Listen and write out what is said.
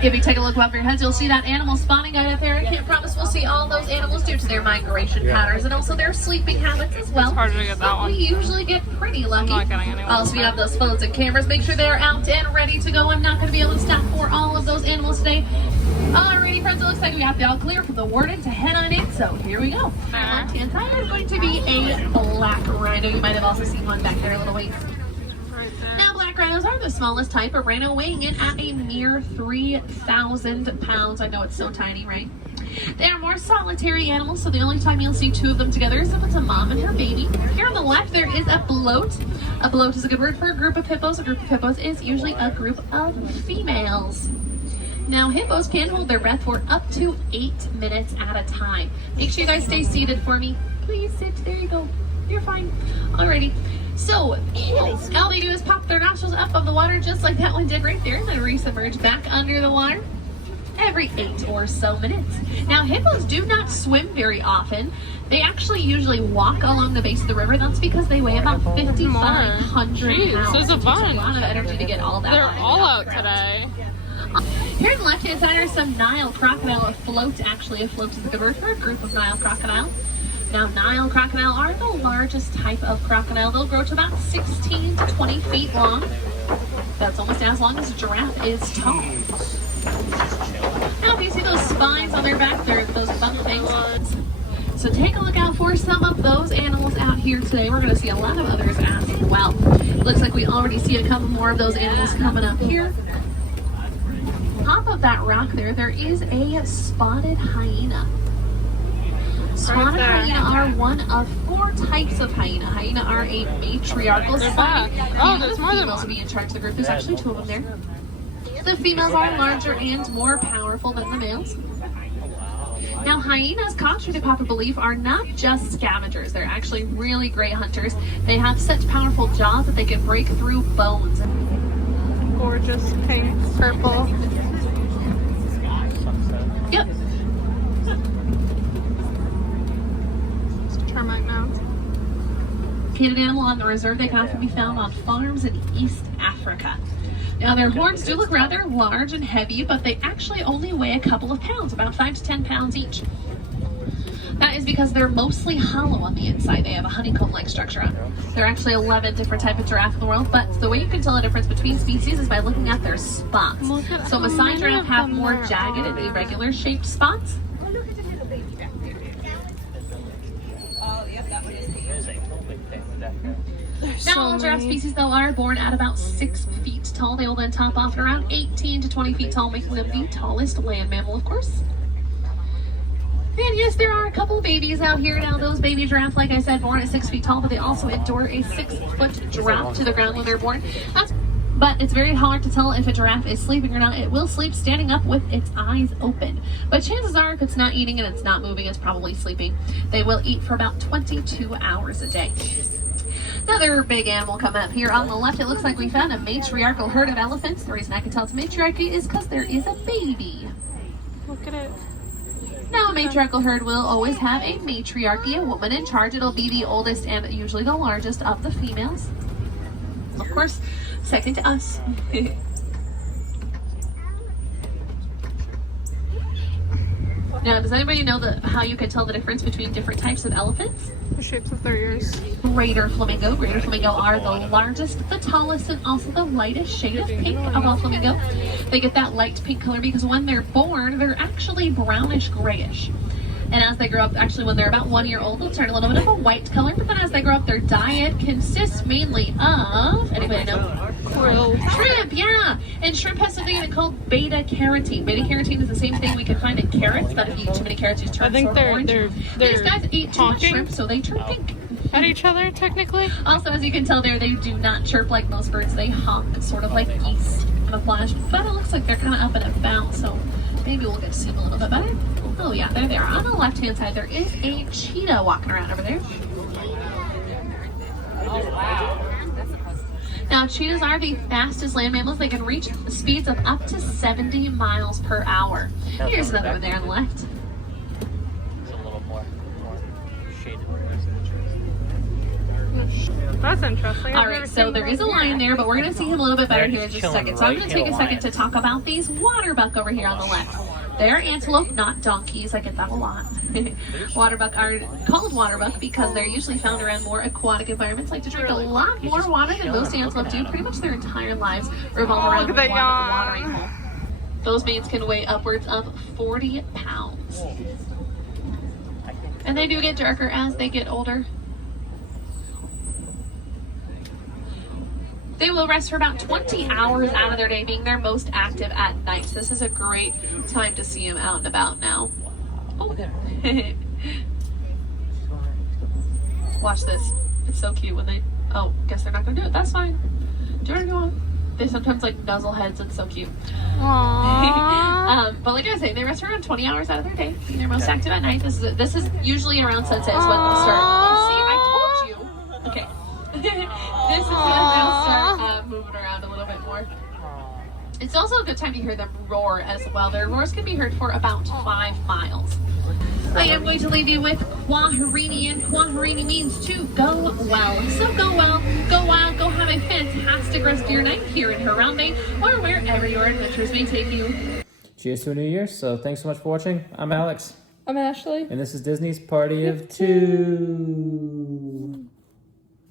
If you take a look above your heads, you'll see that animal spawning guide up there. I can't promise we'll see all those animals due to their migration patterns and also their sleeping habits as well. It's harder to get that one. We usually get pretty lucky. I'm not getting anyone. Also, we have those phones and cameras. Make sure they're out and ready to go. I'm not going to be able to stop for all of those animals today. Alrighty, friends, it looks like we have the all clear from the warden to head on in. So here we go. My left-hand side is going to be a black rhino. You might have also seen one back there a little ways. Now, black rhinos are the smallest type of rhino, weighing in at a mere 3,000 pounds. I know it's so tiny, right? They are more solitary animals, so the only time you'll see two of them together is if it's a mom and her baby. Here on the left, there is a bloat. A bloat is a good word for a group of hippos. A group of hippos is usually a group of females. Now, hippos can hold their breath for up to 8 minutes at a time. Make sure you guys stay seated for me. Please sit. There you go. You're fine. Alrighty. So, all they do is pop their nostrils up of the water just like that one did right there, and then resubmerge back under the water every 8 or so minutes. Now, hippos do not swim very often. They actually usually walk along the base of the river. That's because they weigh about 5,500 pounds. There's a bunch. It takes a lot of energy to get all that. They're all out today. Here on the left-hand side are some Nile crocodile afloat. Actually, afloat is a good word for a group of Nile crocodile. Now, Nile crocodile are the largest type of crocodile. They'll grow to about 16 to 20 feet long. That's almost as long as a giraffe is tall. Now, if you see those spines on their back, they're those bump things. So take a look out for some of those animals out here today. We're going to see a lot of others as well. Looks like we already see a couple more of those animals coming up here. Top of that rock there is a spotted hyena. Spotted hyena are one of 4 types of hyena. Hyena are a matriarchal society. Oh, there's more than females one. will be in charge of the group. There's actually 2 of them there. The females are larger and more powerful than the males. Now, hyenas, contrary to popular belief, are not just scavengers. They're actually really great hunters. They have such powerful jaws that they can break through bones. Gorgeous pink, purple. Yep. Termite mounds. Feeded animal on the reserve, they can often be found on farms in East Africa. Now, their horns do look rather large and heavy, but they actually only weigh a couple of pounds, about 5 to 10 pounds each. That is because they're mostly hollow on the inside. They have a honeycomb-like structure on them. There are actually 11 different types of giraffe in the world, but the way you can tell the difference between species is by looking at their spots. So Maasai giraffe have more jagged and irregular shaped spots. Now, all giraffe species, though, are born at about 6 feet tall. They will then top off at around 18 to 20 feet tall, making them the tallest land mammal, of course. And yes, there are a couple babies out here. Now, those baby giraffes, like I said, born at 6 feet tall, but they also endure a 6-foot drop to the ground when they're born. But it's very hard to tell if a giraffe is sleeping or not. It will sleep standing up with its eyes open. But chances are, if it's not eating and it's not moving, it's probably sleeping. They will eat for about 22 hours a day. Another big animal coming up here on the left. It looks like we found a matriarchal herd of elephants. The reason I can tell it's a matriarchy is because there is a baby. Look at it. Now, a matriarchal herd will always have a matriarchy, a woman in charge. It'll be the oldest and usually the largest of the females. Of course, second to us. Now, does anybody know how you can tell the difference between different types of elephants? The shapes of their ears. Greater flamingo. Greater flamingo are the largest, the tallest, and also the lightest shade of pink of all flamingo. They get that light pink color because when they're born, they're actually brownish grayish. And as they grow up, actually when they're about 1 year old, they'll turn a little bit of a white color. But then as they grow up, their diet consists mainly of, anybody know? Krill. Shrimp, yeah. And shrimp has something in it called beta carotene. Beta carotene is the same thing we can find in carrots, but if you eat too many carrots, you turn sort of orange. These guys eat too much shrimp, so they turn pink. At each other, technically? Also, as you can tell there, they do not chirp like most birds. They honk, sort of like geese in a flash. But it looks like they're kind of up and about, so maybe we'll get to see them a little bit better. Oh yeah, there they are. On the left-hand side, there is a cheetah walking around over there. Oh, wow. Now, cheetahs are the fastest land mammals. They can reach speeds of up to 70 miles per hour. Here's another one there on the left. It's a little more shaded. That's interesting. All right, so there is a lion there, but we're going to see him a little bit better here in just a second. So I'm going to take a second to talk about these Waterbuck over here on the left. They're antelope, not donkeys. I get that a lot. Waterbuck are called Waterbuck because they're usually found around more aquatic environments, like to drink a lot more water than most antelope do. Pretty much their entire lives revolve around the watering hole. Those manes can weigh upwards of 40 pounds. And they do get darker as they get older. They will rest for about 20 hours out of their day, being their most active at night. So this is a great time to see them out and about now. Oh. Watch this. It's so cute when they... Oh, guess they're not going to do it. That's fine. Do whatever you want. They sometimes like nuzzle heads. It's so cute. But like I was saying, they rest around 20 hours out of their day. They're most active at night. This is usually around sunset is when they'll start. Oh, see, I told you. Okay. This is when they'll start moving around a little bit more. It's also a good time to hear them roar as well. Their roars can be heard for about 5 miles. I am going to leave you with Kwaherini, and Kwaherini means to go well. So go well, go wild, go have a fantastic rest of your night here in Harambe or wherever your adventures may take you. Cheers to a new year. So thanks so much for watching. I'm Alex. I'm Ashley. And this is Disney's Party of Two.